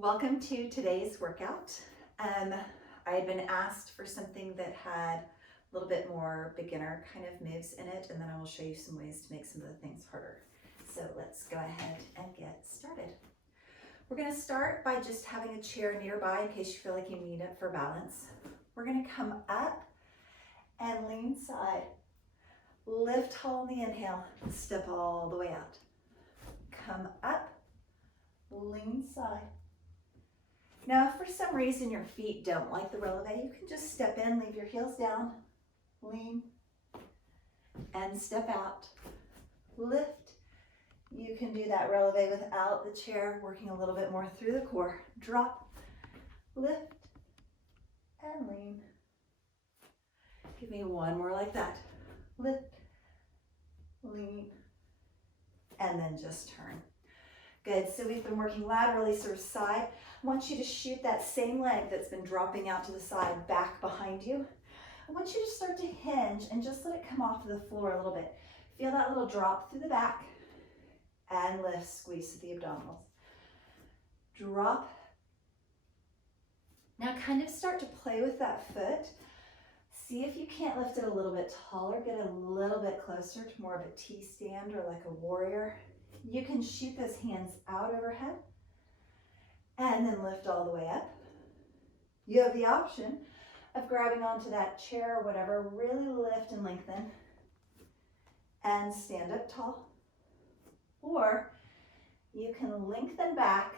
Welcome to today's workout. I had been asked for something that had a little bit more beginner kind of moves in it, and then I will show you some ways to make some of the things harder. So let's go ahead and get started. We're going to start by just having a chair nearby in case you feel like you need it for balance. We're going to come up and lean side. Lift tall on the inhale, step all the way out. Come up, lean side. Now, if for some reason your feet don't like the releve, you can just step in, leave your heels down, lean, and step out. Lift. You can do that releve without the chair, working a little bit more through the core. Drop, lift, and lean. Give me one more like that. Lift, lean, and then just turn. Good, so we've been working laterally, sort of side. I want you to shoot that same leg that's been dropping out to the side back behind you. I want you to start to hinge and just let it come off of the floor a little bit. Feel that little drop through the back and lift, squeeze the abdominals. Drop. Now kind of start to play with that foot. See if you can't lift it a little bit taller, get a little bit closer to more of a T-stand or like a warrior. You can shoot those hands out overhead and then lift all the way up. You have the option of grabbing onto that chair or whatever, really lift and lengthen and stand up tall. Or you can lengthen back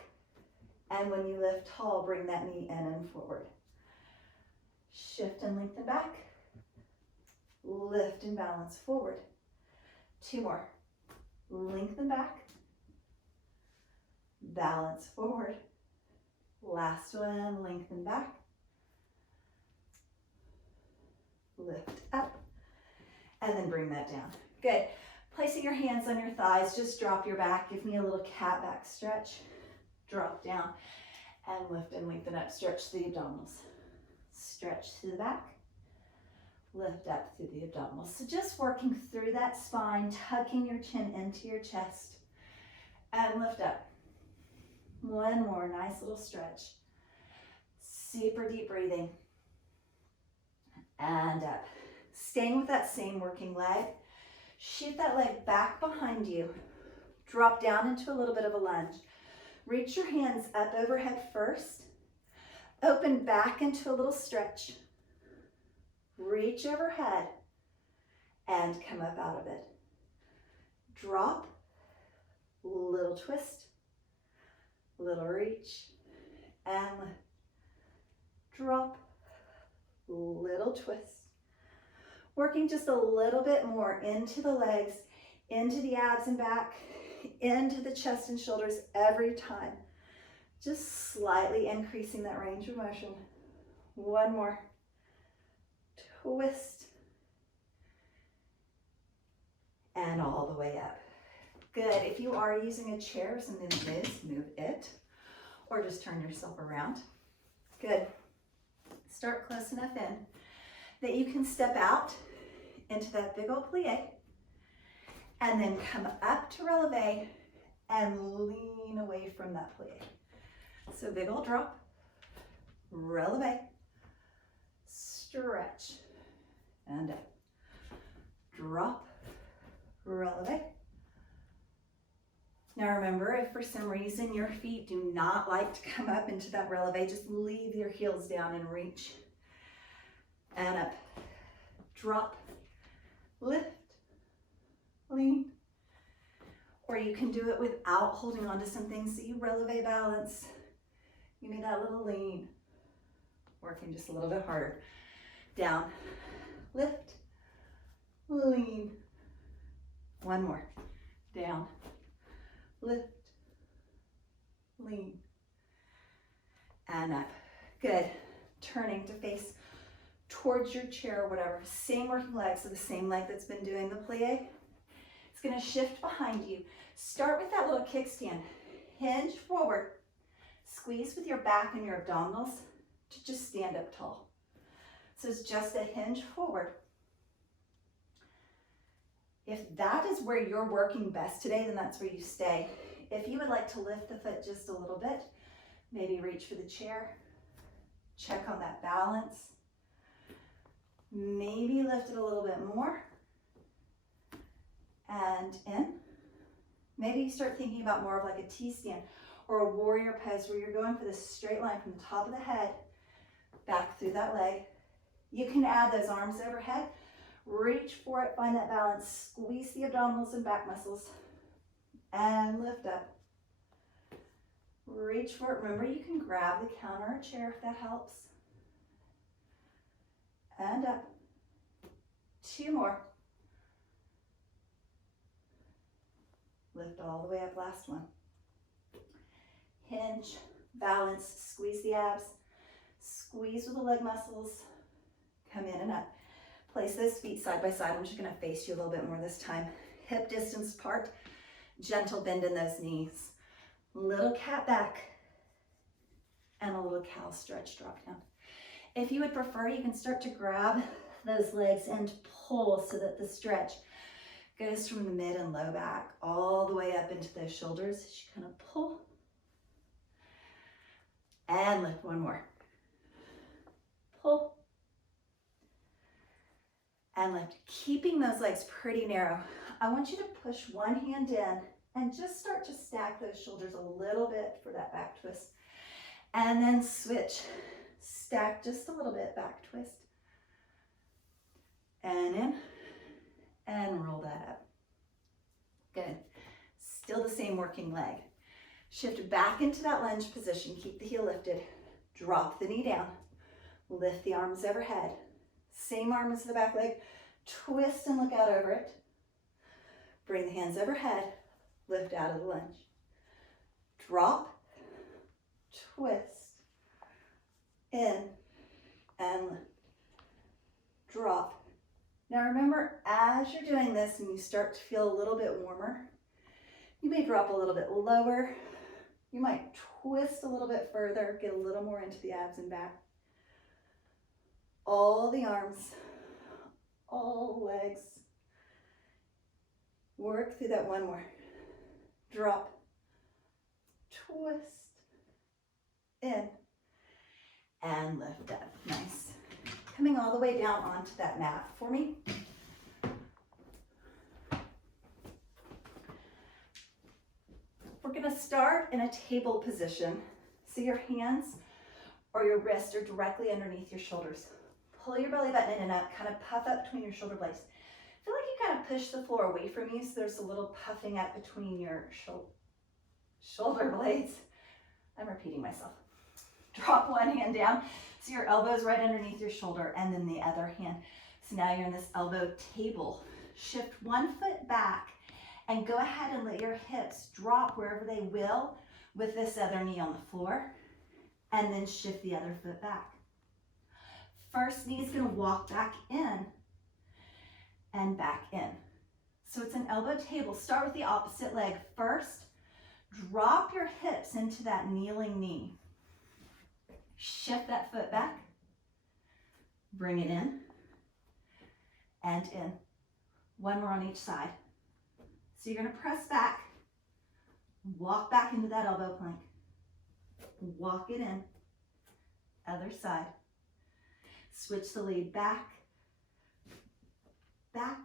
and when you lift tall, bring that knee in and forward. Shift and lengthen back, lift and balance forward. Two more. Lengthen back, balance forward. Last one, lengthen back, lift up, and then bring that down. Good. Placing your hands on your thighs, just drop your back. Give me a little cat back stretch. Drop down and lift and lengthen up. Stretch the abdominals. Stretch to the back. Lift up through the abdominals. So just working through that spine, tucking your chin into your chest, and lift up. One more, nice little stretch. Super deep breathing. And up. Staying with that same working leg. Shoot that leg back behind you. Drop down into a little bit of a lunge. Reach your hands up overhead first. Open back into a little stretch. Reach overhead and come up out of it. Drop, little twist, little reach, and lift. Drop, little twist. Working just a little bit more into the legs, into the abs and back, into the chest and shoulders every time. Just slightly increasing that range of motion. One more. Twist, and all the way up. Good. If you are using a chair or something that moves, move it, or just turn yourself around. Good. Start close enough in that you can step out into that big old plie, and then come up to releve and lean away from that plie. So big old drop, releve, stretch, and up. Drop, releve. Now remember, if for some reason your feet do not like to come up into that releve, just leave your heels down and reach. And up. Drop, lift, lean. Or you can do it without holding on to something, so you releve balance. Give me that little lean. Working just a little bit harder. Down, lift, lean. One more. Down, lift, lean, and up. Good. Turning to face towards your chair or whatever. Same working leg, so the same leg that's been doing the plie. It's going to shift behind you. Start with that little kickstand. Hinge forward. Squeeze with your back and your abdominals to just stand up tall. So it's just a hinge forward. If that is where you're working best today, then that's where you stay. If you would like to lift the foot just a little bit, Maybe reach for the chair. Check on that balance. Maybe lift it a little bit more. And in. Maybe you start thinking about more of like a T-stand or a warrior pose where you're going for this straight line from the top of the head back through that leg. You can add those arms overhead. Reach for it, find that balance. Squeeze the abdominals and back muscles. And lift up. Reach for it. Remember, you can grab the counter or chair if that helps. And up. 2 more. Lift all the way up, last one. Hinge, balance, squeeze the abs. Squeeze with the leg muscles. Come in and up. Place those feet side by side. I'm just gonna face you a little bit more this time. Hip distance apart. Gentle bend in those knees. Little cat back. And a little cow stretch, drop down. If you would prefer, you can start to grab those legs and pull so that the stretch goes from the mid and low back all the way up into those shoulders as you kind of pull. And lift, one more. Pull. And lift, keeping those legs pretty narrow. I want you to push one hand in and just start to stack those shoulders a little bit for that back twist. And then switch. Stack just a little bit, back twist. And in. And roll that up. Good. Still the same working leg. Shift back into that lunge position. Keep the heel lifted. Drop the knee down. Lift the arms overhead. Same arm as the back leg. Twist and look out over it. Bring the hands overhead. Lift out of the lunge. Drop. Twist. In. And lift. Drop. Now remember, as you're doing this and you start to feel a little bit warmer, you may drop a little bit lower. You might twist a little bit further, get a little more into the abs and back. All the arms, all legs. Work through that, one more. Drop, twist, in, and lift up. Nice. Coming all the way down onto that mat for me. We're gonna start in a table position. So your hands or your wrists are directly underneath your shoulders. Pull your belly button in and up, kind of puff up between your shoulder blades. Feel like you kind of push the floor away from you, so there's a little puffing up between your shoulder blades. I'm repeating myself. Drop one hand down, so your elbow's right underneath your shoulder, and then the other hand. So now you're in this elbow table. Shift one foot back, and go ahead and let your hips drop wherever they will with this other knee on the floor, and then shift the other foot back. First knee is gonna walk back in and back in. So it's an elbow table. Start with the opposite leg first. Drop your hips into that kneeling knee. Shift that foot back. Bring it in and in. One more on each side. So you're gonna press back, walk back into that elbow plank. Walk it in, other side. Switch the lead back, back,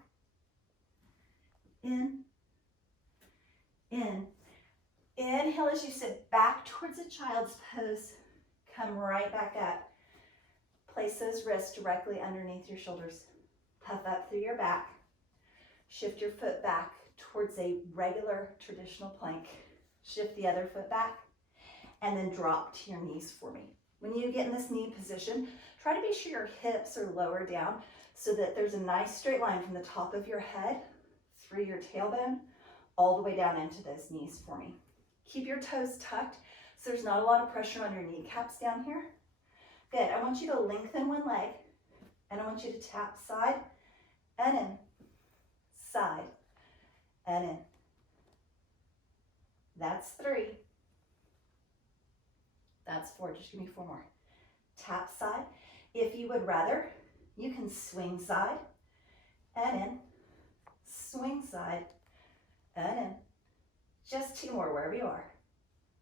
in. Inhale as you sit back towards a child's pose. Come right back up. Place those wrists directly underneath your shoulders. Puff up through your back. Shift your foot back towards a regular traditional plank. Shift the other foot back and then drop to your knees for me. When you get in this knee position, try to be sure your hips are lower down so that there's a nice straight line from the top of your head through your tailbone all the way down into those knees for me. Keep your toes tucked so there's not a lot of pressure on your kneecaps down here. Good. I want you to lengthen one leg and I want you to tap side and in, side and in. That's 3. That's 4. Just give me 4 more. Tap side. If you would rather, you can swing side and in, swing side and in. Just 2 more wherever you are.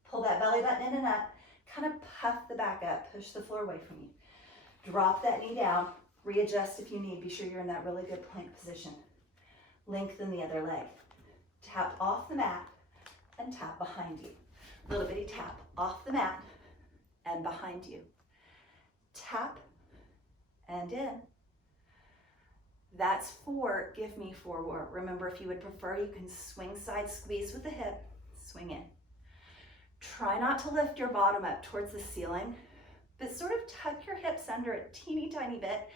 Pull that belly button in and up. kind of puff the back up, push the floor away from you. Drop that knee down, readjust if you need. Be sure you're in that really good plank position. Lengthen the other leg. Tap off the mat and tap behind you. Little bitty tap off the mat and behind you. Tap and in. That's 4. Give me 4 more. Remember, if you would prefer, you can swing side squeeze with the hip, swing in. Try not to lift your bottom up towards the ceiling, but sort of tuck your hips under a teeny tiny bit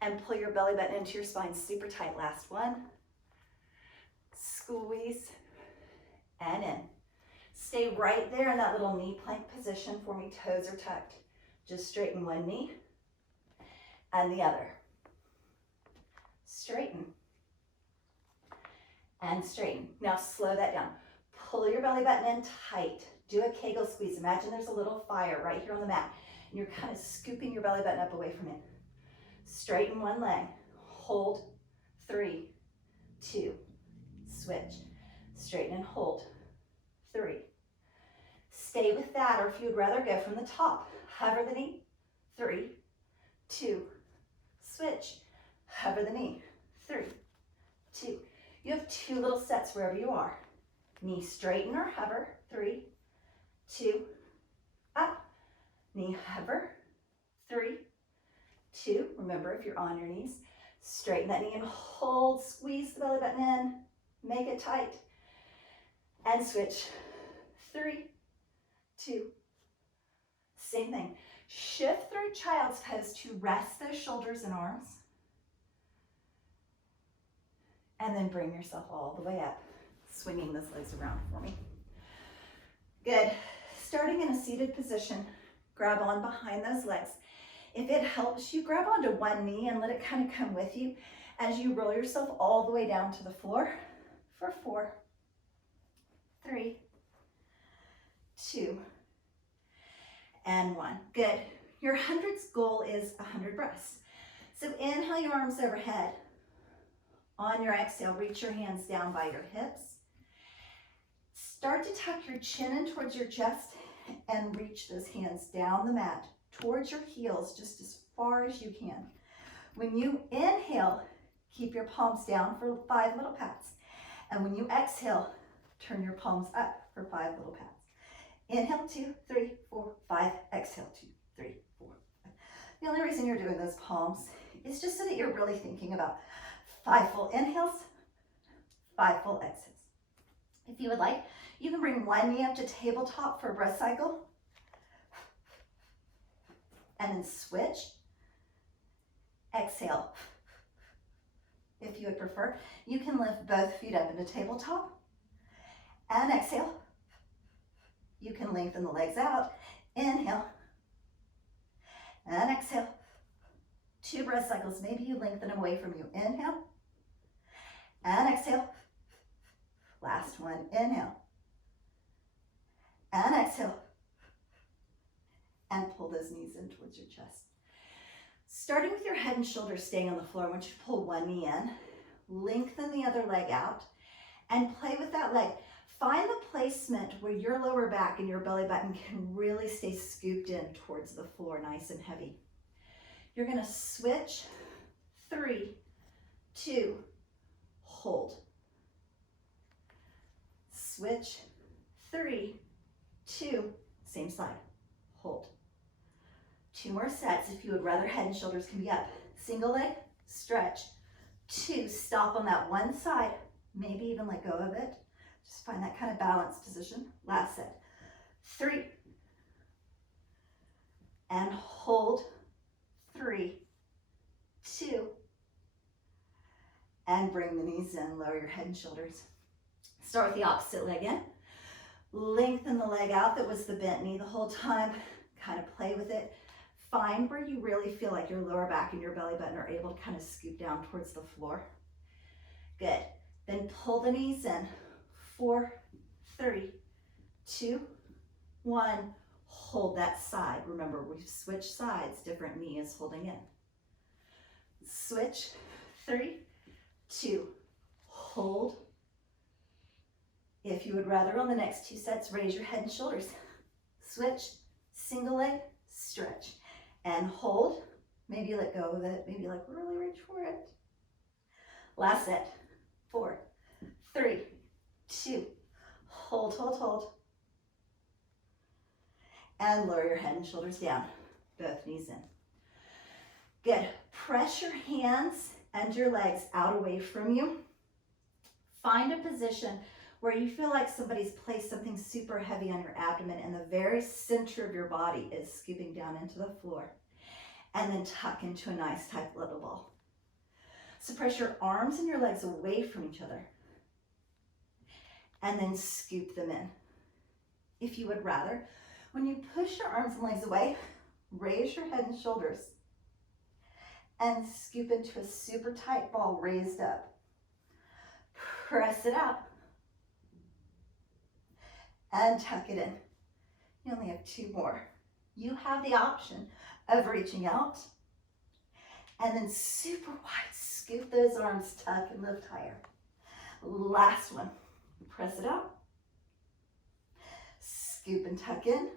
and pull your belly button into your spine super tight. Last one. Squeeze and in. Stay right there in that little knee plank position for me. Toes are tucked. Just straighten one knee and the other. Straighten and straighten. Now slow that down. Pull your belly button in tight. Do a Kegel squeeze. Imagine there's a little fire right here on the mat, and you're kind of scooping your belly button up away from it. Straighten one leg. Hold. 3, 2, switch. Straighten and hold. 3. Stay with that, or if you'd rather go from the top, hover the knee. 3, 2, switch. Hover the knee. 3, 2. You have 2 little sets wherever you are. Knee straighten or hover. 3, 2, up. Knee hover. 3, 2. Remember, if you're on your knees, straighten that knee and hold. Squeeze the belly button in. Make it tight. And switch. 3, 2. Same thing. Shift through child's pose to rest those shoulders and arms. And then bring yourself all the way up, swinging those legs around for me. Good. Starting in a seated position, grab on behind those legs. If it helps you, grab onto one knee and let it kind of come with you as you roll yourself all the way down to the floor for 4, 3, 2, and 1. Good. Your 100's goal is 100 breaths. So inhale your arms overhead. On your exhale, reach your hands down by your hips. Start to tuck your chin in towards your chest and reach those hands down the mat towards your heels just as far as you can. When you inhale, keep your palms down for 5 little pats. And when you exhale, turn your palms up for 5 little pats. Inhale, 2, 3, 4, 5. Exhale, 2, 3, 4, 5. The only reason you're doing those palms is just so that you're really thinking about 5 full inhales, 5 full exhales. If you would like, you can bring one knee up to tabletop for a breath cycle. And then switch. Exhale. If you would prefer, you can lift both feet up into tabletop. And exhale. You can lengthen the legs out. Inhale. And exhale. 2 breath cycles. Maybe you lengthen them away from you. Inhale. And exhale. Last one. Inhale. And exhale. And pull those knees in towards your chest. Starting with your head and shoulders staying on the floor, I want you to pull one knee in, lengthen the other leg out, and play with that leg. Find the placement where your lower back and your belly button can really stay scooped in towards the floor, nice and heavy. You're going to switch. 3, 2, hold. Switch. 3, 2, same side, hold. 2 more sets. If you would rather, head and shoulders can be up. Single leg, stretch. 2, stop on that one side, maybe even let go of it. Just find that kind of balanced position. Last set. 3, and hold. 3, 2, and bring the knees in, lower your head and shoulders. Start with the opposite leg in. Lengthen the leg out that was the bent knee the whole time. Kind of play with it. Find where you really feel like your lower back and your belly button are able to kind of scoop down towards the floor. Good. Then pull the knees in. 4, 3, 2, 1. Hold that side. Remember, we've switched sides. Different knee is holding in. Switch. 3, 2. Hold. If you would rather, on the next 2 sets, raise your head and shoulders. Switch. single leg, stretch, and hold. Maybe let go of it, maybe like really reach for it. Last set, 4, 3, 2, hold, hold, hold. And lower your head and shoulders down, both knees in. Good, press your hands and your legs out away from you. Find a position where you feel like somebody's placed something super heavy on your abdomen and the very center of your body is scooping down into the floor. And then tuck into a nice tight little ball. So press your arms and your legs away from each other. And then scoop them in. If you would rather, when you push your arms and legs away, raise your head and shoulders. And scoop into a super tight ball raised up. Press it out. And tuck it in. You only have 2 more. You have the option of reaching out and then super wide, scoop those arms, tuck and lift higher. Last one, press it out, scoop and tuck in,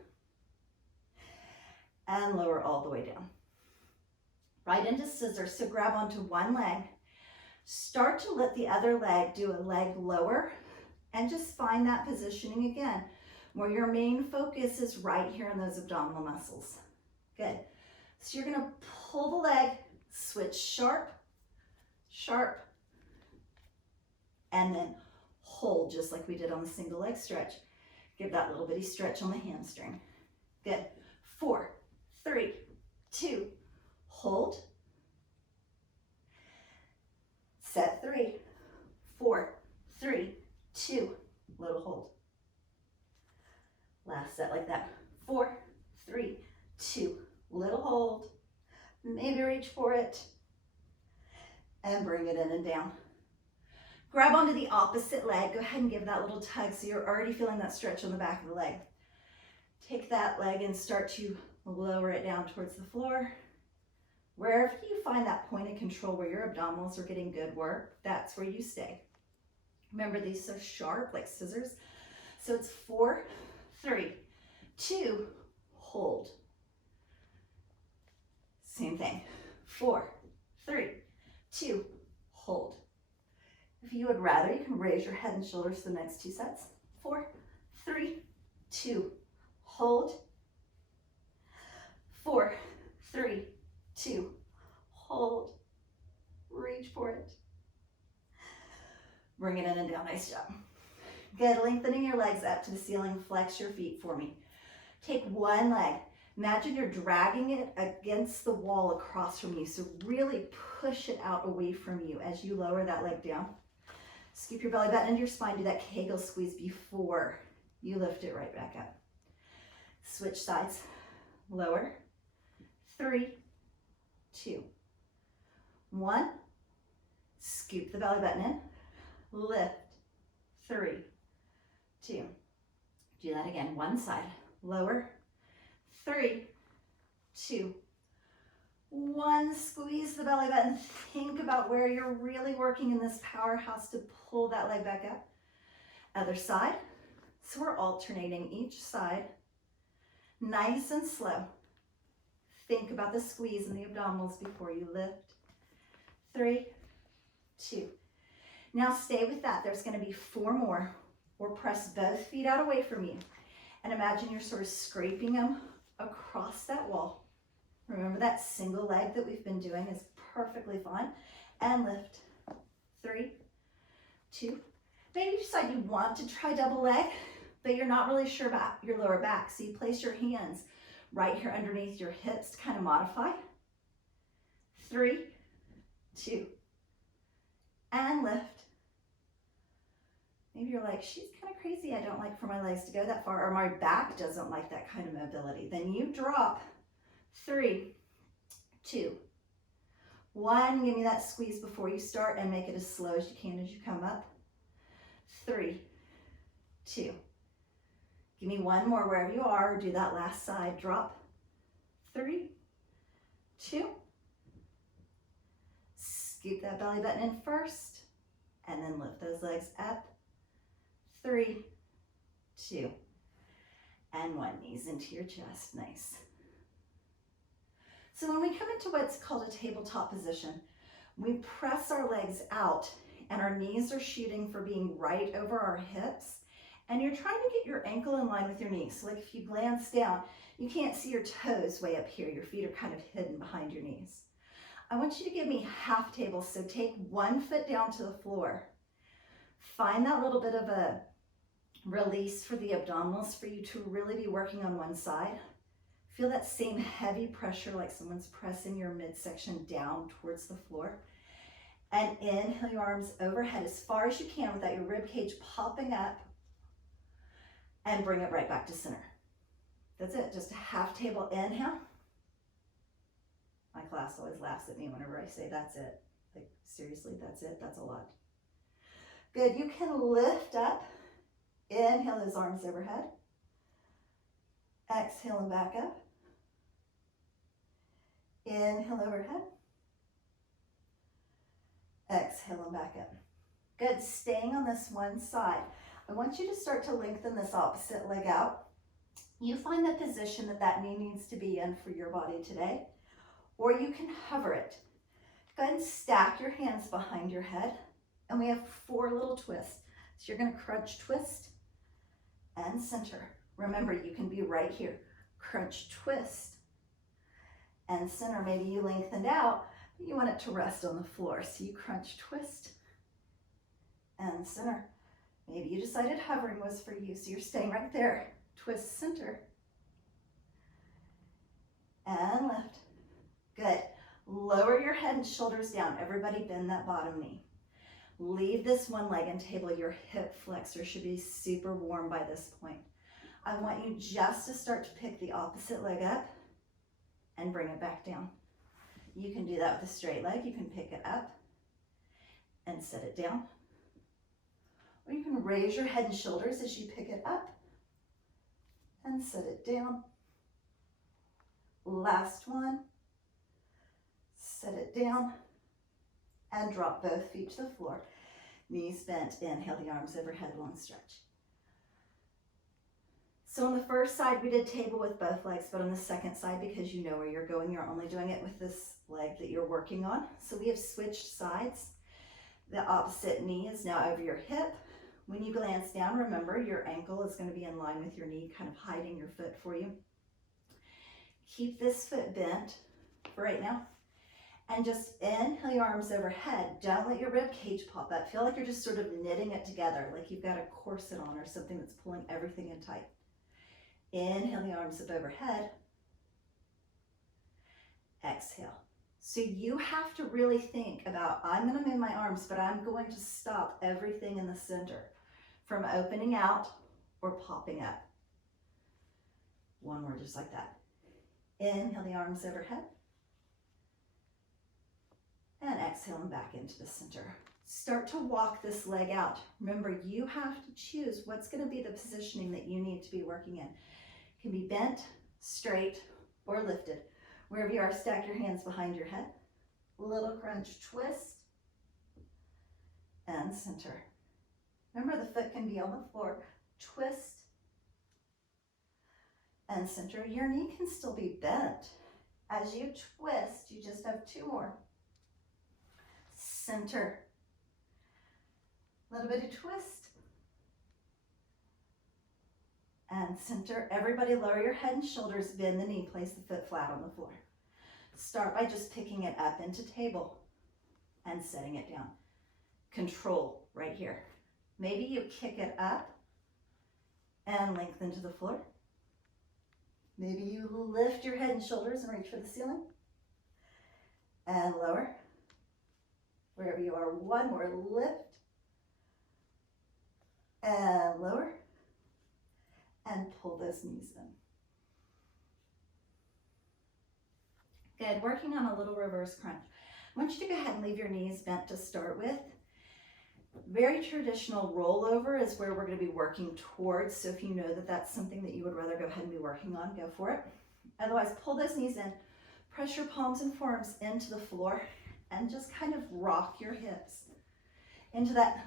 and lower all the way down. Right into scissors, so grab onto one leg, start to let the other leg do a leg lower, and just find that positioning again, where your main focus is right here in those abdominal muscles. Good. So you're gonna pull the leg, switch sharp, sharp, and then hold just like we did on the single leg stretch. Give that little bitty stretch on the hamstring. Good. 4, 3, 2, hold. Set 3, 4, 3, 2, little hold. Last set like that. 4, 3, 2, little hold. Maybe reach for it. And bring it in and down. Grab onto the opposite leg. Go ahead and give that little tug so you're already feeling that stretch on the back of the leg. Take that leg and start to lower it down towards the floor. Wherever you find that point of control where your abdominals are getting good work, that's where you stay. Remember, these are sharp like scissors. So it's 4, 3, 2, hold. Same thing. 4, 3, 2, hold. If you would rather, you can raise your head and shoulders for the next 2 sets. 4, 3, 2, hold. 4, 3, 2, hold. Reach for it. Bring it in and down. Nice job. Good. Lengthening your legs up to the ceiling. Flex your feet for me. Take one leg. Imagine you're dragging it against the wall across from you. So really push it out away from you as you lower that leg down. Scoop your belly button into your spine. Do that Kegel squeeze before you lift it right back up. Switch sides. Lower. 3, 2, 1. Scoop the belly button in. Lift. 3, 2. Do that again. One side. Lower. 3, 2, 1. Squeeze the belly button. Think about where you're really working in this powerhouse to pull that leg back up. Other side. So we're alternating each side. Nice and slow. Think about the squeeze in the abdominals before you lift. 3, 2. Now stay with that. There's going to be 4 more. Or press both feet out away from you. And imagine you're sort of scraping them across that wall. Remember that single leg that we've been doing is perfectly fine. And lift. 3, 2. Maybe you decide you want to try double leg, but you're not really sure about your lower back. So you place your hands right here underneath your hips to kind of modify. 3, 2. And lift. Maybe you're like, she's kind of crazy. I don't like for my legs to go that far, or my back doesn't like that kind of mobility. Then you drop. 3, 2, 1. Give me that squeeze before you start and make it as slow as you can as you come up. 3, 2. Give me one more wherever you are. Do that last side. Drop. 3, 2. Scoop that belly button in first, and then lift those legs up. 3, 2. And one, knees into your chest, nice. So when we come into what's called a tabletop position, we press our legs out and our knees are shooting for being right over our hips. And you're trying to get your ankle in line with your knees. So like if you glance down, you can't see your toes way up here. Your feet are kind of hidden behind your knees. I want you to give me half table. So take one foot down to the floor. Find that little bit of a release for the abdominals for you to really be working on one side. Feel that same heavy pressure like someone's pressing your midsection down towards the floor. And inhale your arms overhead as far as you can without your rib cage popping up. And bring it right back to center. That's it, just a half table inhale. My class always laughs at me whenever I say that's it. Like, seriously, that's it, that's a lot. Good, you can lift up. Inhale those arms overhead. Exhale and back up. Inhale overhead. Exhale and back up. Good, staying on this one side. I want you to start to lengthen this opposite leg out. You find the position that knee needs to be in for your body today, or you can hover it. Go ahead and stack your hands behind your head, and we have 4 little twists. So you're gonna crunch, twist, and center. Remember, you can be right here. Crunch, twist, and center. Maybe you lengthened out, but you want it to rest on the floor. So you crunch, twist, and center. Maybe you decided hovering was for you, so you're staying right there. Twist, center, and lift. Good. Lower your head and shoulders down. Everybody bend that bottom knee. Leave this one leg and table. Your hip flexor should be super warm by this point. I want you just to start to pick the opposite leg up and bring it back down. You can do that with a straight leg. You can pick it up and set it down. Or you can raise your head and shoulders as you pick it up and set it down. Last one. Set it down and drop both feet to the floor. Knees bent, inhale the arms overhead, long stretch. So on the first side, we did table with both legs, but on the second side, because you know where you're going, you're only doing it with this leg that you're working on. So we have switched sides. The opposite knee is now over your hip. When you glance down, remember your ankle is going to be in line with your knee, kind of hiding your foot for you. Keep this foot bent for right now. And just inhale your arms overhead. Don't let your rib cage pop up. Feel like you're just sort of knitting it together, like you've got a corset on or something that's pulling everything in tight. Inhale the arms up overhead. Exhale. So you have to really think about, I'm going to move my arms, but I'm going to stop everything in the center from opening out or popping up. One more just like that. Inhale the arms overhead. And exhale and back into the center. Start to walk this leg out. Remember, you have to choose what's going to be the positioning that you need to be working in. It can be bent, straight, or lifted. Wherever you are, stack your hands behind your head. Little crunch, twist, and center. Remember, the foot can be on the floor. Twist, and center. Your knee can still be bent. As you twist, you just have 2 more. Center. A little bit of twist. And center. Everybody lower your head and shoulders, bend the knee, place the foot flat on the floor. Start by just picking it up into table and setting it down. Control right here. Maybe you kick it up and lengthen to the floor. Maybe you lift your head and shoulders and reach for the ceiling. And lower. Wherever you are, 1 more, lift. And lower. And pull those knees in. Good, working on a little reverse crunch. I want you to go ahead and leave your knees bent to start with. Very traditional rollover is where we're going to be working towards. So if you know that that's something that you would rather go ahead and be working on, go for it. Otherwise, pull those knees in, press your palms and forearms into the floor, and just kind of rock your hips into that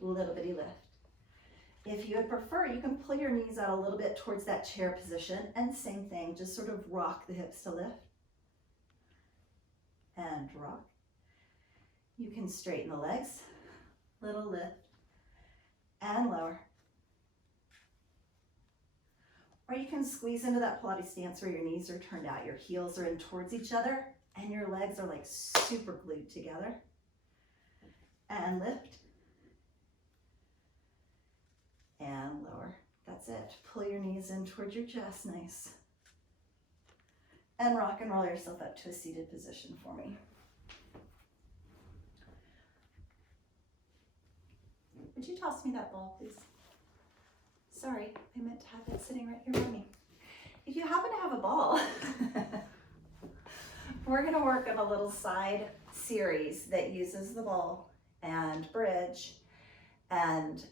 little bitty lift. If you would prefer, you can pull your knees out a little bit towards that chair position, and same thing, just sort of rock the hips to lift and rock. You can straighten the legs, little lift and lower. Or you can squeeze into that Pilates stance where your knees are turned out, your heels are in towards each other, and your legs are like super glued together. And lift. And lower. That's it. Pull your knees in towards your chest, nice. And rock and roll yourself up to a seated position for me. Would you toss me that ball, please? Sorry, I meant to have it sitting right here by me. If you happen to have a ball, we're going to work on a little side series that uses the ball and bridge, and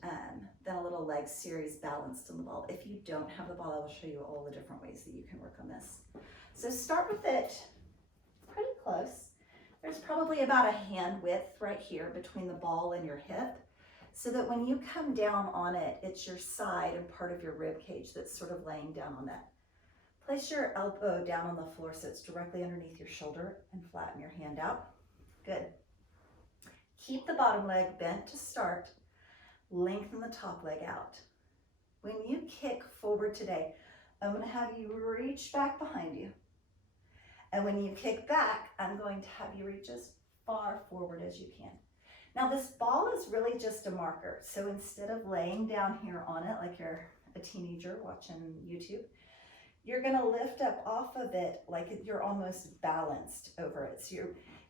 then a little leg series balanced on the ball. If you don't have the ball, I will show you all the different ways that you can work on this. So start with it pretty close. There's probably about a hand width right here between the ball and your hip, so that when you come down on it, it's your side and part of your rib cage that's sort of laying down on that. Place your elbow down on the floor so it's directly underneath your shoulder, and flatten your hand out. Good. Keep the bottom leg bent to start. Lengthen the top leg out. When you kick forward today, I'm going to have you reach back behind you. And when you kick back, I'm going to have you reach as far forward as you can. Now this ball is really just a marker. So instead of laying down here on it like you're a teenager watching YouTube, you're going to lift up off of it like you're almost balanced over it. So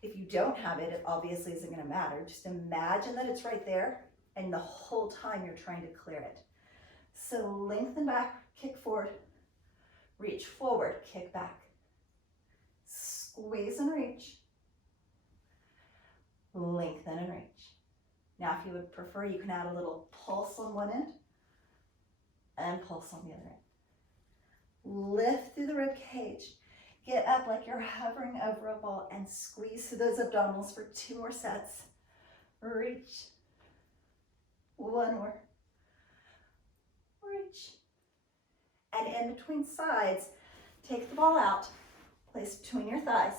if you don't have it, it obviously isn't going to matter. Just imagine that it's right there, and the whole time you're trying to clear it. So lengthen back, kick forward, reach forward, kick back. Squeeze and reach. Lengthen and reach. Now, if you would prefer, you can add a little pulse on one end and pulse on the other end. Lift through the rib cage. Get up like you're hovering over a ball and squeeze through those abdominals for 2 more sets. Reach. 1 more. Reach. And in between sides, take the ball out, place between your thighs,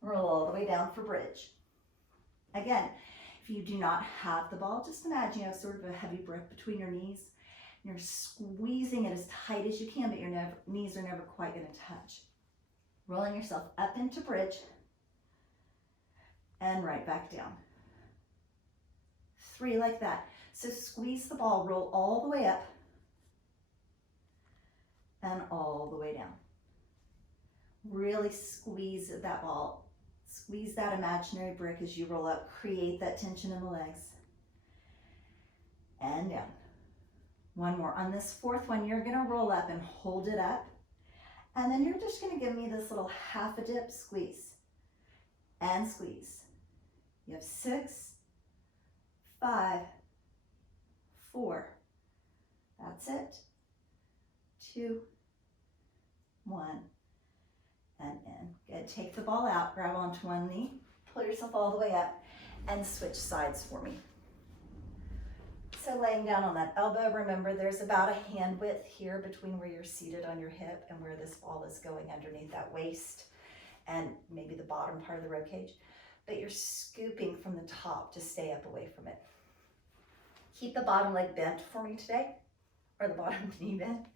roll all the way down for bridge. Again, if you do not have the ball, just imagine you have sort of a heavy brick between your knees. You're squeezing it as tight as you can, but your knees are never quite going to touch. Rolling yourself up into bridge and right back down. 3 like that. So squeeze the ball, roll all the way up and all the way down. Really squeeze that ball. Squeeze that imaginary brick as you roll up. Create that tension in the legs. And down. 1 more. On this 4th one, you're going to roll up and hold it up. And then you're just going to give me this little half a dip squeeze. And squeeze. You have 6, 5, 4. That's it. 2, 1. And in. Good. Take the ball out, grab onto one knee, pull yourself all the way up, and switch sides for me. So laying down on that elbow, remember there's about a hand width here between where you're seated on your hip and where this ball is going underneath that waist and maybe the bottom part of the rib cage. But you're scooping from the top to stay up away from it. Keep the bottom leg bent for me today, or the bottom knee bent.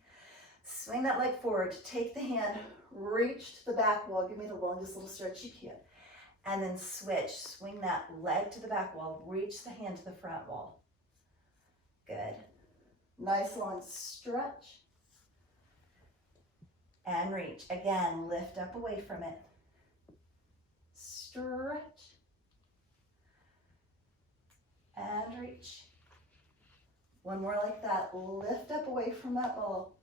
Swing that leg forward, take the hand, reach to the back wall, give me the longest little stretch you can, and then switch. Swing that leg to the back wall, reach the hand to the front wall. Good. Nice long stretch. And reach. Again, lift up away from it. Stretch. And reach. 1 more like that. Lift up away from that ball.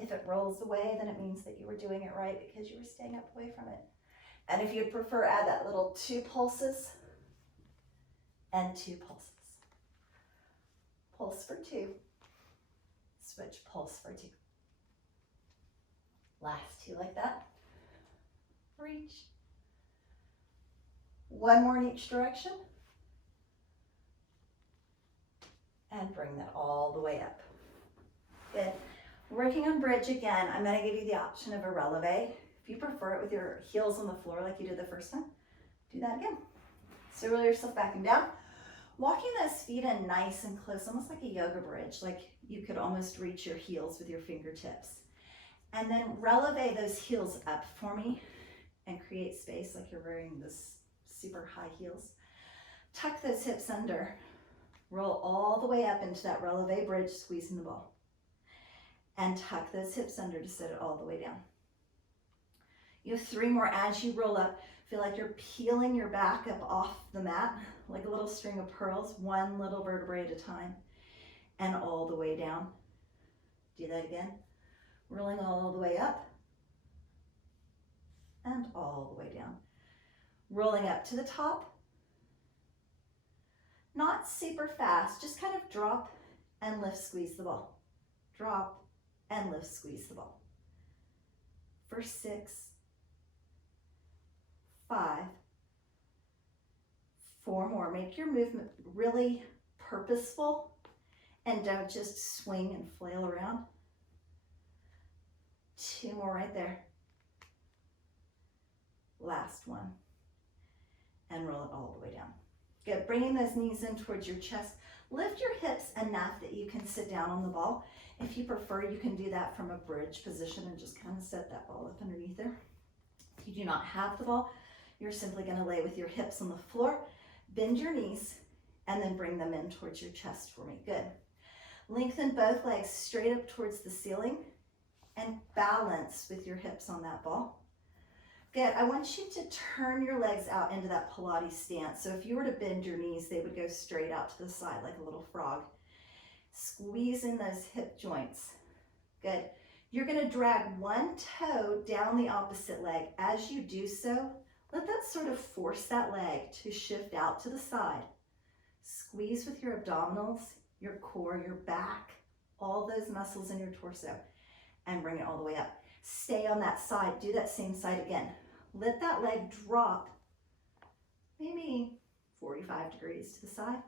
If it rolls away, then it means that you were doing it right because you were staying up away from it. And if you'd prefer, add that little 2 pulses and 2 pulses. Pulse for 2. Switch, pulse for 2. Last 2 like that. Reach. 1 more in each direction. And bring that all the way up. Working on bridge again, I'm gonna give you the option of a releve. If you prefer it with your heels on the floor like you did the first time, do that again. So roll yourself back and down. Walking those feet in nice and close, almost like a yoga bridge, like you could almost reach your heels with your fingertips. And then releve those heels up for me and create space like you're wearing this super high heels. Tuck those hips under. Roll all the way up into that releve bridge, squeezing the ball. And tuck those hips under to set it all the way down. You have 3 more as you roll up. Feel like you're peeling your back up off the mat like a little string of pearls, 1 little vertebrae at a time, and all the way down. Do that again. Rolling all the way up and all the way down. Rolling up to the top. Not super fast, just kind of drop and lift, squeeze the ball. Drop and lift, squeeze the ball. For 6, 5, 4 more. Make your movement really purposeful and don't just swing and flail around. 2 more right there. Last one. And roll it all the way down. Good, bringing those knees in towards your chest. Lift your hips enough that you can sit down on the ball. If you prefer, you can do that from a bridge position and just kind of set that ball up underneath there. If you do not have the ball, you're simply going to lay with your hips on the floor, bend your knees, and then bring them in towards your chest for me. Good. Lengthen both legs straight up towards the ceiling and balance with your hips on that ball. Good. I want you to turn your legs out into that Pilates stance. So if you were to bend your knees, they would go straight out to the side like a little frog. Squeeze in those hip joints. Good. You're going to drag one toe down the opposite leg. As you do so, let that sort of force that leg to shift out to the side. Squeeze with your abdominals, your core, your back, all those muscles in your torso, and bring it all the way up. Stay on that side. Do that same side again. Let that leg drop maybe 45 degrees to the side.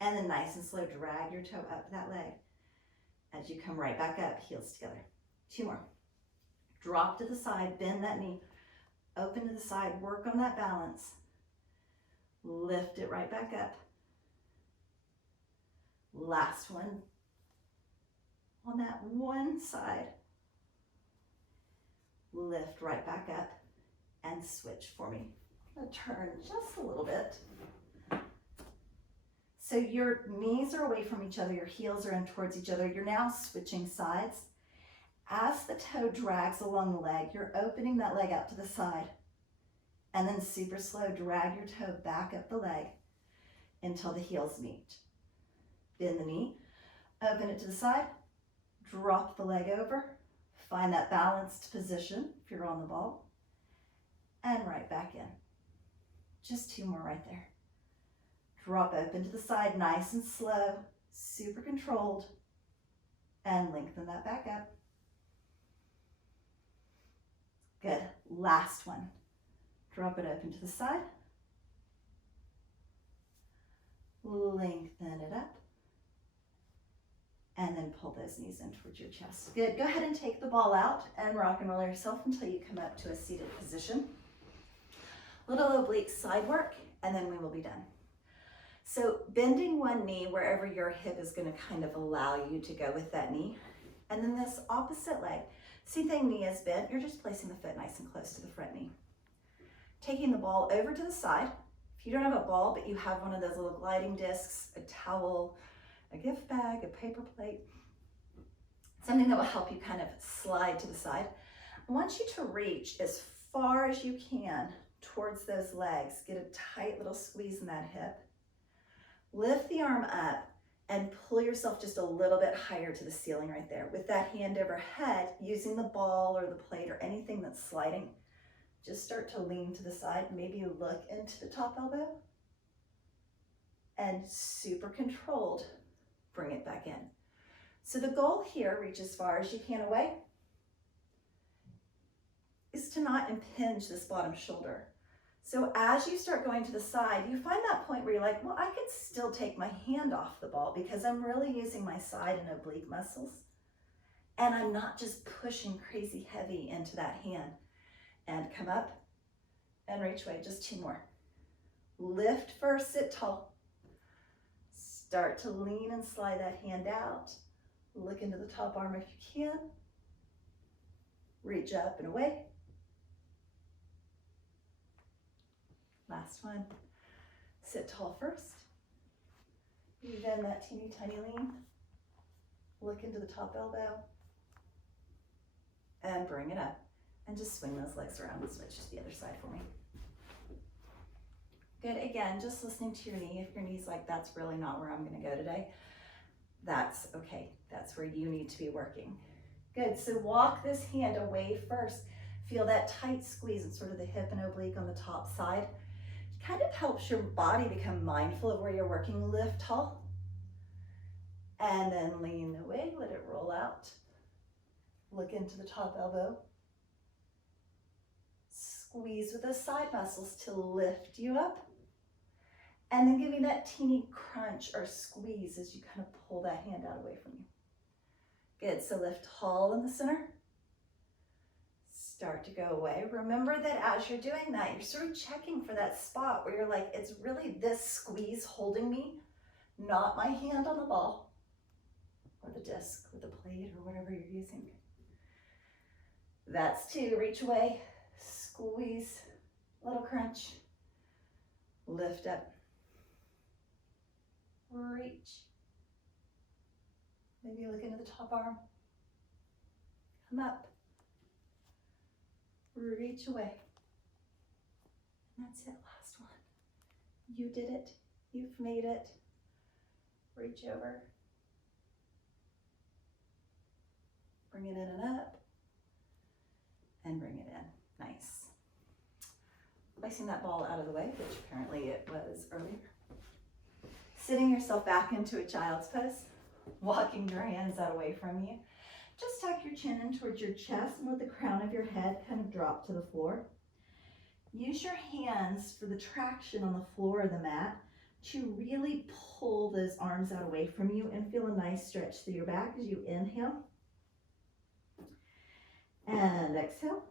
And then nice and slow, drag your toe up that leg as you come right back up, heels together. 2 more. Drop to the side, bend that knee, open to the side, work on that balance. Lift it right back up. Last one. On that one side. Lift right back up and switch for me. I'm gonna turn just a little bit. So your knees are away from each other, your heels are in towards each other. You're now switching sides. As the toe drags along the leg, you're opening that leg out to the side. And then super slow, drag your toe back up the leg until the heels meet. Bend the knee, open it to the side, drop the leg over, find that balanced position if you're on the ball, and right back in. Just 2 more right there. Drop open to the side, nice and slow, super controlled, and lengthen that back up. Good, last one. Drop it open to the side, lengthen it up, and then pull those knees in towards your chest. Good, go ahead and take the ball out and rock and roll yourself until you come up to a seated position. Little oblique side work, and then we will be done. So bending one knee wherever your hip is going to kind of allow you to go with that knee. And then this opposite leg, same thing, knee is bent, you're just placing the foot nice and close to the front knee. Taking the ball over to the side. If you don't have a ball, but you have one of those little gliding discs, a towel, a gift bag, a paper plate, something that will help you kind of slide to the side. I want you to reach as far as you can towards those legs. Get a tight little squeeze in that hip. Lift the arm up and pull yourself just a little bit higher to the ceiling right there. With that hand overhead, using the ball or the plate or anything that's sliding, just start to lean to the side. Maybe you look into the top elbow and super controlled, bring it back in. So the goal here, reach as far as you can away, is to not impinge this bottom shoulder. So as you start going to the side, you find that point where you're like, well, I could still take my hand off the ball because I'm really using my side and oblique muscles. And I'm not just pushing crazy heavy into that hand. And come up and reach away, just 2 more. Lift first, sit tall. Start to lean and slide that hand out. Look into the top arm if you can. Reach up and away. Last one. Sit tall first. Then that teeny tiny lean. Look into the top elbow. And bring it up. And just swing those legs around and switch to the other side for me. Good, again, just listening to your knee. If your knee's like, that's really not where I'm gonna go today, that's okay. That's where you need to be working. Good, so walk this hand away first. Feel that tight squeeze in sort of the hip and oblique on the top side. It kind of helps your body become mindful of where you're working. Lift tall. And then lean away, let it roll out. Look into the top elbow. Squeeze with those side muscles to lift you up. And then give me that teeny crunch or squeeze as you kind of pull that hand out away from you. Good, so lift tall in the center. Start to go away. Remember that as you're doing that, you're sort of checking for that spot where you're like, it's really this squeeze holding me, not my hand on the ball or the disc or the plate or whatever you're using. That's 2, reach away, squeeze, little crunch, lift up. Reach. Maybe look into the top arm. Come up. Reach away. And that's it, last one. You did it. You've made it. Reach over. Bring it in and up. And bring it in. Nice. Placing that ball out of the way, which apparently it was earlier. Sitting yourself back into a child's pose, walking your hands out away from you. Just tuck your chin in towards your chest and let the crown of your head kind of drop to the floor. Use your hands for the traction on the floor of the mat to really pull those arms out away from you and feel a nice stretch through your back as you inhale. And exhale.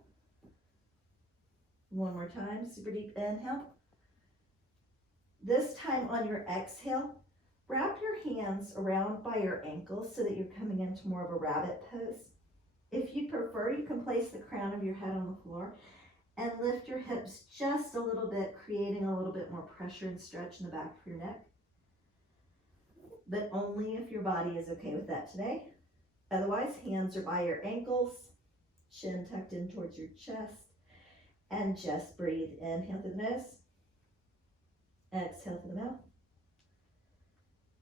One more time, super deep inhale. This time on your exhale, wrap your hands around by your ankles so that you're coming into more of a rabbit pose. If you prefer, you can place the crown of your head on the floor and lift your hips just a little bit, creating a little bit more pressure and stretch in the back of your neck. But only if your body is okay with that today. Otherwise, hands are by your ankles, chin tucked in towards your chest, and just breathe. Inhale through the nose. Exhale through the mouth.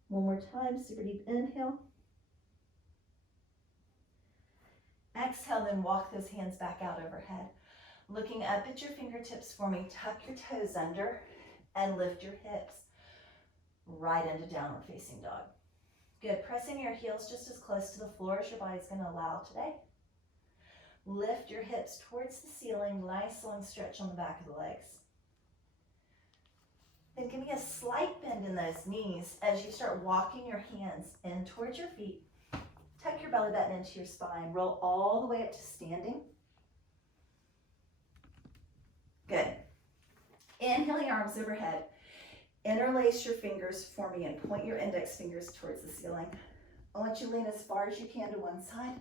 One more time, super deep inhale. Exhale, then walk those hands back out overhead. Looking up at your fingertips for me, tuck your toes under and lift your hips right into downward facing dog. Good, pressing your heels just as close to the floor as your body's gonna allow today. Lift your hips towards the ceiling, nice long stretch on the back of the legs. Then give me a slight bend in those knees as you start walking your hands in towards your feet. Tuck your belly button into your spine. Roll all the way up to standing. Good. Inhale your arms overhead. Interlace your fingers for me and point your index fingers towards the ceiling. I want you to lean as far as you can to one side.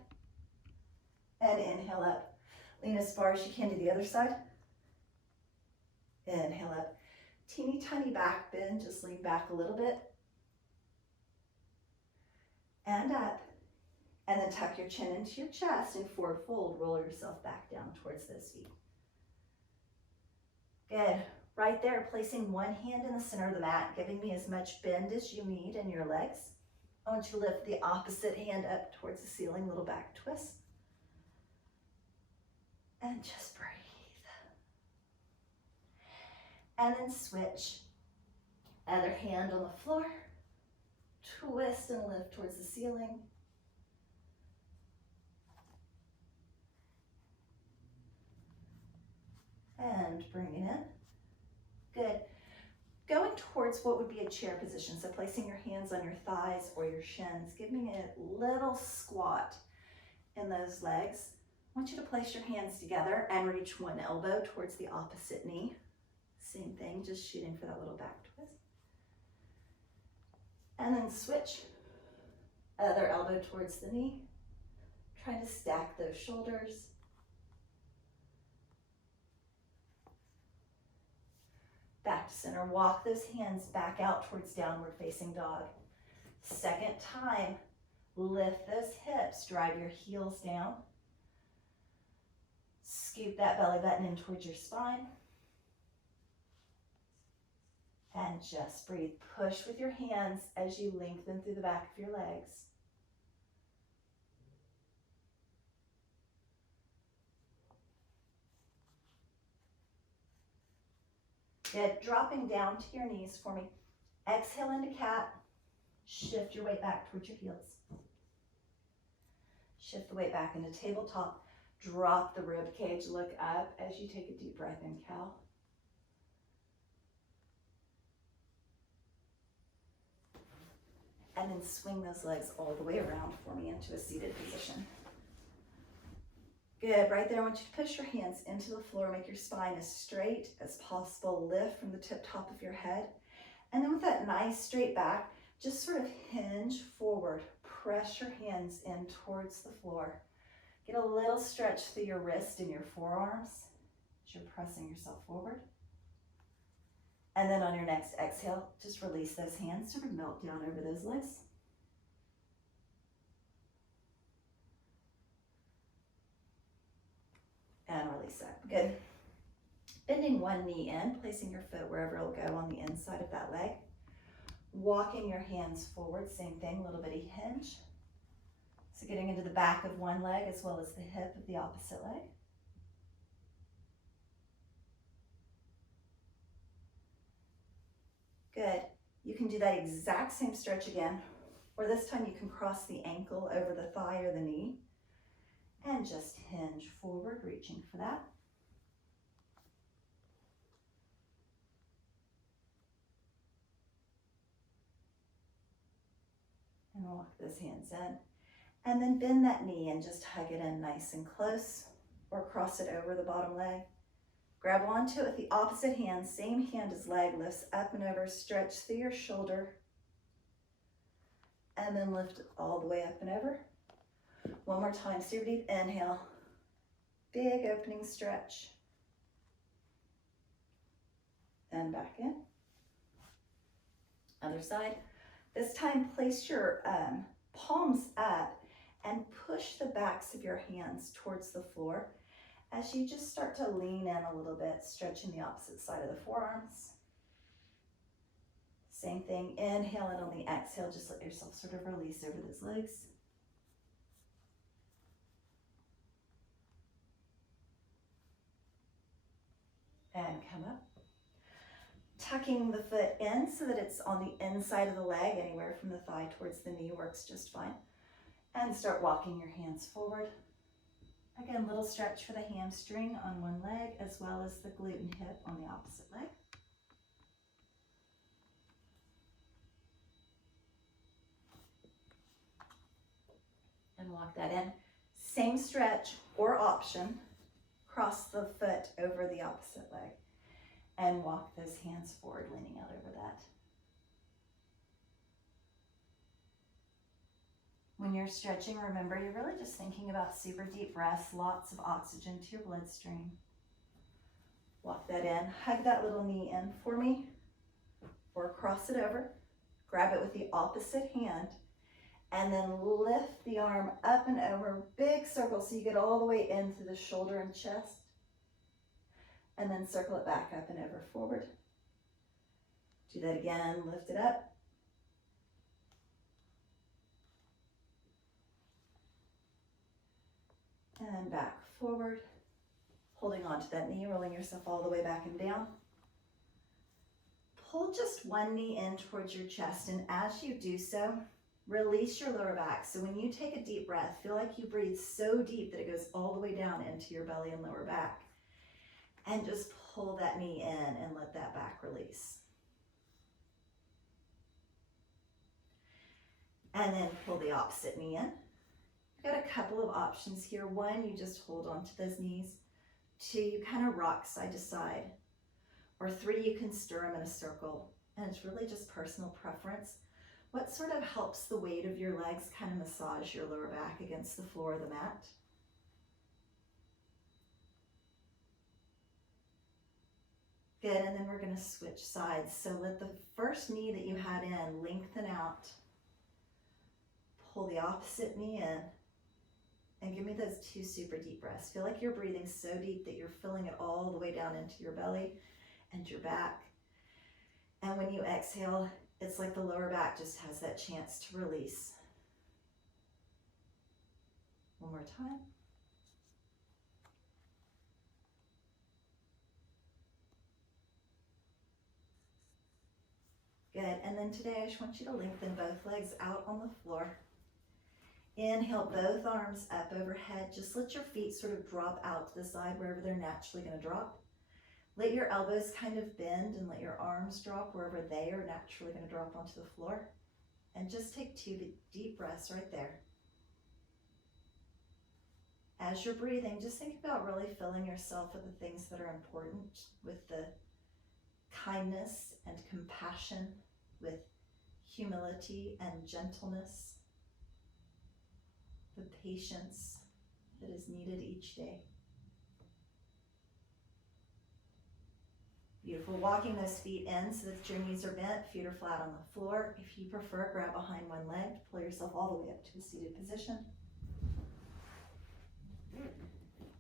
And inhale up. Lean as far as you can to the other side. Inhale up. Teeny tiny back bend, just lean back a little bit. And up. And then tuck your chin into your chest and forward fold. Roll yourself back down towards those feet. Good. Right there, placing one hand in the center of the mat, giving me as much bend as you need in your legs. I want you to lift the opposite hand up towards the ceiling, little back twist. And just breathe. And then switch. Other hand on the floor. Twist and lift towards the ceiling. And bring it in. Good. Going towards what would be a chair position. So placing your hands on your thighs or your shins. Give me a little squat in those legs, I want you to place your hands together and reach one elbow towards the opposite knee. Same thing, just shooting for that little back twist. And then switch, other elbow towards the knee. Try to stack those shoulders. Back to center, walk those hands back out towards downward facing dog. Second time, lift those hips, drive your heels down. Scoop that belly button in towards your spine. And just breathe. Push with your hands as you lengthen through the back of your legs. Good. Dropping down to your knees for me. Exhale into cat. Shift your weight back towards your heels. Shift the weight back into tabletop. Drop the rib cage. Look up as you take a deep breath in, cow. And then swing those legs all the way around for me into a seated position. Good, right there, I want you to push your hands into the floor, make your spine as straight as possible, lift from the tip top of your head. And then with that nice straight back, just sort of hinge forward, press your hands in towards the floor. Get a little stretch through your wrist and your forearms as you're pressing yourself forward. And then on your next exhale, just release those hands, sort of melt down over those legs. And release that. Good. Bending one knee in, placing your foot wherever it'll go on the inside of that leg. Walking your hands forward, same thing, little bitty hinge. So getting into the back of one leg as well as the hip of the opposite leg. Good. You can do that exact same stretch again, or this time you can cross the ankle over the thigh or the knee and just hinge forward, reaching for that. And walk those hands in. And then bend that knee and just hug it in nice and close, or cross it over the bottom leg. Grab onto it with the opposite hand, same hand as leg, lifts up and over, stretch through your shoulder, and then lift it all the way up and over. One more time, super deep inhale, big opening stretch, and back in. Other side. This time, place your palms up and push the backs of your hands towards the floor as you just start to lean in a little bit, stretching the opposite side of the forearms. Same thing, inhale, and on the exhale, just let yourself sort of release over those legs. And come up. Tucking the foot in so that it's on the inside of the leg, anywhere from the thigh towards the knee works just fine. And start walking your hands forward. Again, little stretch for the hamstring on one leg as well as the glute and hip on the opposite leg. And walk that in. Same stretch or option, cross the foot over the opposite leg and walk those hands forward, leaning out over that. When you're stretching, remember you're really just thinking about super deep breaths, lots of oxygen to your bloodstream. Walk that in, hug that little knee in for me, or cross it over, grab it with the opposite hand, and then lift the arm up and over, big circle so you get all the way into the shoulder and chest, and then circle it back up and over forward. Do that again, lift it up. And back forward, holding on to that knee, rolling yourself all the way back and down. Pull just one knee in towards your chest, and as you do so, release your lower back. So when you take a deep breath, feel like you breathe so deep that it goes all the way down into your belly and lower back. And just pull that knee in and let that back release. And then pull the opposite knee in. I've got a couple of options here. One, you just hold on to those knees. Two, you kind of rock side to side. Or three, you can stir them in a circle. And it's really just personal preference. What sort of helps the weight of your legs kind of massage your lower back against the floor of the mat? Good, and then we're gonna switch sides. So let the first knee that you had in lengthen out. Pull the opposite knee in. And give me those 2 super deep breaths. Feel like you're breathing so deep that you're filling it all the way down into your belly and your back. And when you exhale, it's like the lower back just has that chance to release. One more time. Good, and then today I just want you to lengthen both legs out on the floor. Inhale, both arms up overhead. Just let your feet sort of drop out to the side wherever they're naturally going to drop. Let your elbows kind of bend and let your arms drop wherever they are naturally going to drop onto the floor. And just take 2 deep breaths right there. As you're breathing, just think about really filling yourself with the things that are important, with the kindness and compassion, with humility and gentleness, the patience that is needed each day. Beautiful. Walking those feet in so that your knees are bent, feet are flat on the floor. If you prefer, grab behind one leg, pull yourself all the way up to a seated position.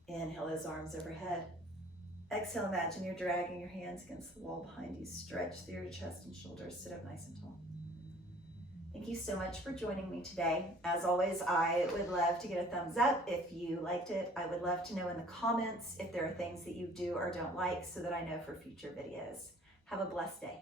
Inhale those arms overhead. Exhale, imagine you're dragging your hands against the wall behind you. Stretch through your chest and shoulders. Sit up nice and tall. Thank you so much for joining me today. As always, I would love to get a thumbs up if you liked it. I would love to know in the comments if there are things that you do or don't like so that I know for future videos. Have a blessed day.